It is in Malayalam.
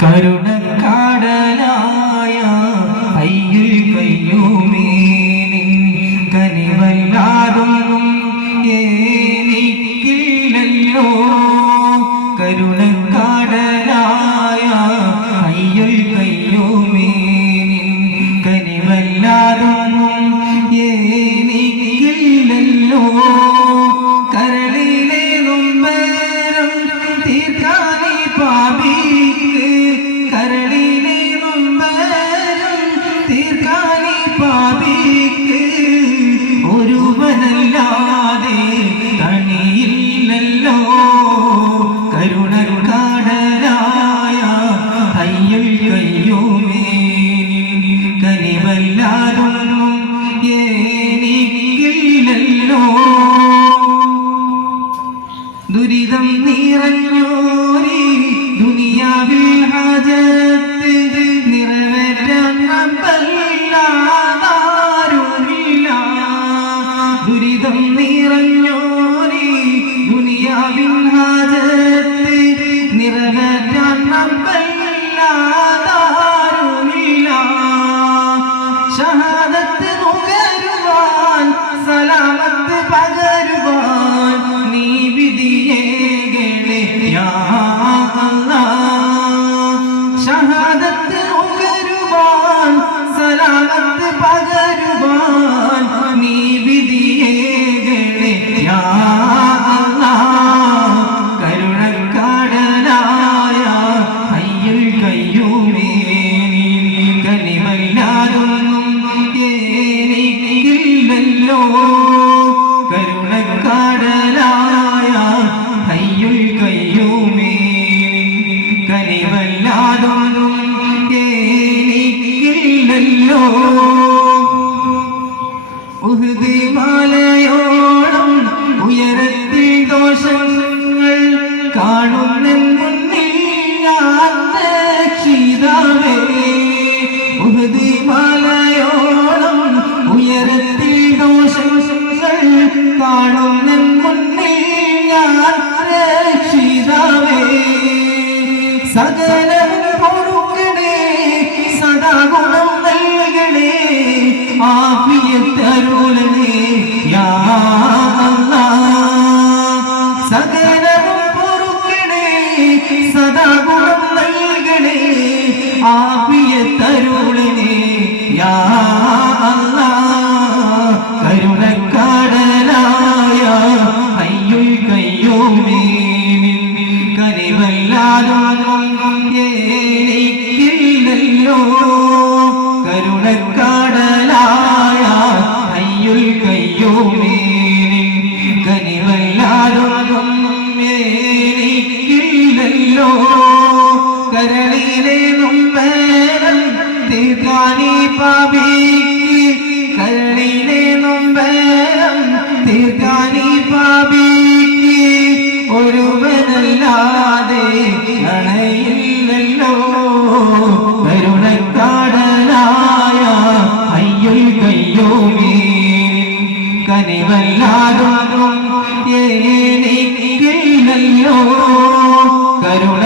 കരുണക്കാടലായ അയ്യുൽ കയ്യൂമേ നിൻ കനിവല്ലാതൊന്നും എനിക്കില്ലല്ലോ. കരുണക്കാടലായ അയ്യുൽ കയ്യൂമേ നിൻ കനിവല്ലാതൊന്നും എനിക്കില്ലല്ലോ. കരളിലെ നൊമ്പരം തീർക്കാനീ പാപിക്ക്, കരളിലെ നൊമ്പരം തീർക്കാനീ പാപിക്ക് ഒരുവനല്ലാതെ കണിയില്ലല്ലോ. കരുണക്കാടലായ അയ്യുൽ കയ്യൂമേ നിൻ കനിവല്ലാതൊന്നും എനിക്കില്ലല്ലോ. ദുരിതം നിറഞ്ഞോരി ദുനിയാവിൽ ഹാജത്ത് നിറവേറ്റാൻ റബ്ബല്ലാതാരുമില്ല. ദുരിതം നിറഞ്ഞോരി ദുനിയാവിൽ ഹാജത്ത് നിറവേറ്റാൻ റബ്ബല്ലാതാരുമില്ല. ഷഹാദത്ത് നുകരുവാൻ സലാമത്ത് പകരുവാൻ നീ വിധിയേകണേ യാ അല്ലാഹ്. ഷഹാദത്ത് നുകരുവാൻ സലാമത്ത് പകരുവാൻ നീ വിധിയേകണേ യാ അല്ലാഹ്. കരുണക്കാടലായ അയ്യുൽ കയ്യൂമേ നിൻ കനിവല്ലാതൊന്നും എനിക്കില്ലല്ലോ. കരുണക്കാടലായ അയ്യുൽ കയ്യൂമേ നിൻ കനിവല്ലാതൊന്നും എനിക്കില്ലല്ലോ. ഉഹ്ദ് മലയോളം ഉയരത്തിൽ ദോഷങ്ങൾ കാണുന്നെൻ മുന്നിൽ ഞാൻ രക്ഷിതാവേ. ഉഹ്ദ് മലയോളം ഉയരത്തിൽ ദോഷങ്ങൾ കാണുന്നെൻ മുന്നിൽ ഞാൻ രക്ഷിതാവേ. സകലവും പൊറുക്കണേ, സദാ ഗുണം നൽകണേ, ആഫിയത്ത് അരുളണേ യാ അല്ലാഹ്. സകലവും പൊറുക്കണേ, സദാ ഗുണം നൽകണേ, ആഫിയത്ത് അരുളണേ യാ അല്ലാഹ്. കരുണക്കാടലായ അയ്യുൽ കയ്യൂമേ നിൻ കനിവല്ലാതൊന്നും എനിക്കില്ലല്ലോ. കരുണക്കാടലായ അയ്യുൽ കയ്യൂമേ നിൻ കനിവല്ലാതൊന്നും എനിക്കില്ലല്ലോ. കരളിലെ നൊമ്പരം തീർക്കാനീ പാപിക്ക്, കരളിലെ നൊമ്പരം തീർക്കാനീ പാപിക്ക് ഒരുവനല്ലാതെ അണയില്ലല്ലോ. കരുണക്കാടലായ അയ്യുൽ കയ്യൂമേ നിൻ കനിവല്ലാതൊന്നും എനിക്കില്ലല്ലോ. കരുണ